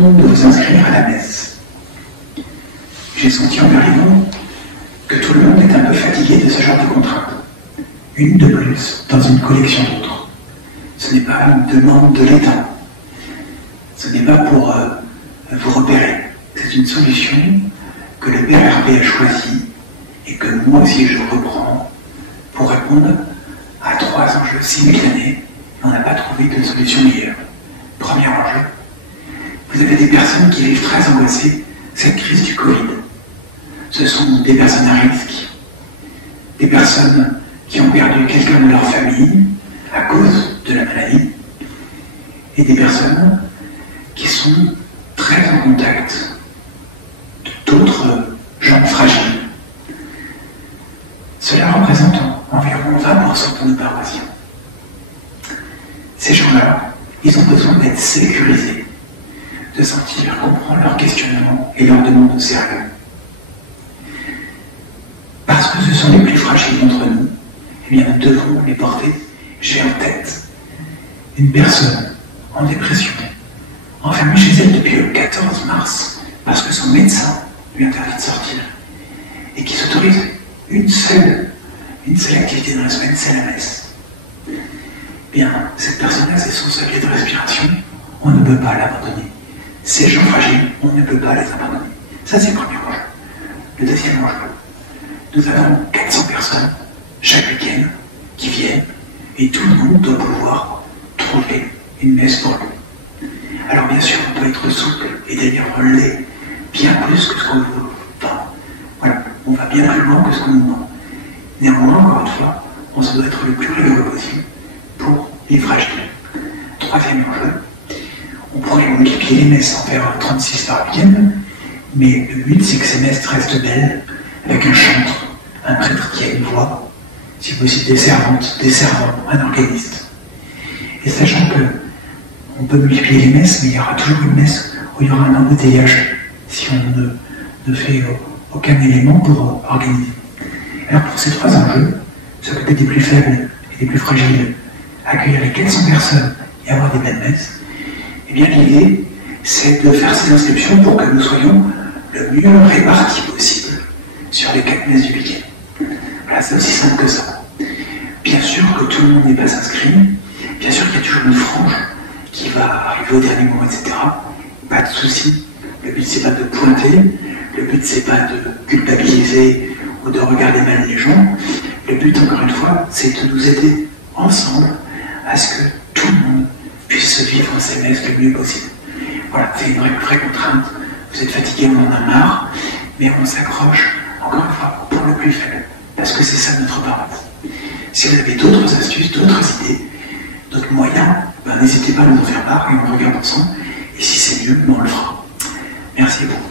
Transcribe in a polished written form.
important de vous inscrire à la messe. J'ai senti en arrivant que tout le monde est un peu fatigué de ce genre de contraintes. Une de plus dans une collection d'autres. Ce n'est pas une demande de l'État. Ce n'est pas pour vous repérer. C'est une solution que le Père Hervé a choisie et que moi aussi je reprends pour répondre à 3 enjeux simultanés. On n'a pas trouvé de solution meilleure. Premier enjeu, vous avez des personnes qui vivent très angoissées cette crise du Covid. Ce sont des personnes à risque, des personnes qui ont perdu quelqu'un de leur famille à cause de la maladie, et des personnes qui sont très en contact d'autres gens fragiles. Cela représente environ 20% de nos paroissiens. Ces gens-là, ils ont besoin d'être sécurisés, de sentir qu'on prend leurs questionnements et leurs demandes au sérieux. Parce que ce sont les plus fragiles d'entre nous, eh bien nous devons les porter. J'ai en tête une personne en dépression, enfermée chez elle depuis le 14 mars, parce que son médecin lui interdit de sortir, et qui s'autorise une seule activité dans la semaine, c'est la messe. Bien, cette personne-là, c'est son seul lieu de respiration, on ne peut pas l'abandonner. Ces gens fragiles, on ne peut pas les abandonner. Ça, c'est le premier enjeu. Le deuxième enjeu, nous avons 400 personnes chaque week-end qui viennent, et tout le monde doit pouvoir trouver une messe pour lui. Alors bien sûr, on doit être souple, et d'ailleurs on l'est bien plus que ce qu'on veut. Enfin, voilà, on va bien plus loin que ce qu'on nous demande. Néanmoins, encore une fois, on se doit être le plus rigoureux possible pour les fragiles. Troisième enjeu, on pourrait multiplier les messes en faire 36 par week-end, mais le but c'est que ces messes restent belles, avec un chantre, un prêtre qui a une voix, si possible des servantes, des servants, un organiste. Et sachant que on peut multiplier les messes, mais il y aura toujours une messe où il y aura un embouteillage si on ne fait aucun élément pour organiser. Alors pour ces 3 enjeux, s'occuper des plus faibles et des plus fragiles, accueillir les 400 personnes et avoir des belles messes, eh bien l'idée c'est de faire ces inscriptions pour que nous soyons le mieux répartis possible sur les 4 messes du week-end. Voilà, c'est aussi simple que ça. Bien sûr que tout le monde n'est pas inscrit, bien sûr qu'il y a toujours une frange qui va arriver au dernier moment, etc. Pas de souci. Le but c'est pas de pointer, le but c'est pas de culpabiliser ou de regarder mal les gens. Le but, encore une fois, c'est de nous aider ensemble à ce que tout le monde puisse vivre ces messes le mieux possible. Voilà, c'est une vraie contrainte. Vous êtes fatigué, on en a marre, mais on s'accroche, encore une fois, pour le plus faible, parce que c'est ça notre paroisse. Si vous avez d'autres astuces, d'autres idées, d'autres moyens, ben, n'hésitez pas à nous en faire part et on regarde ensemble. Et si c'est mieux, ben, on le fera. Merci beaucoup.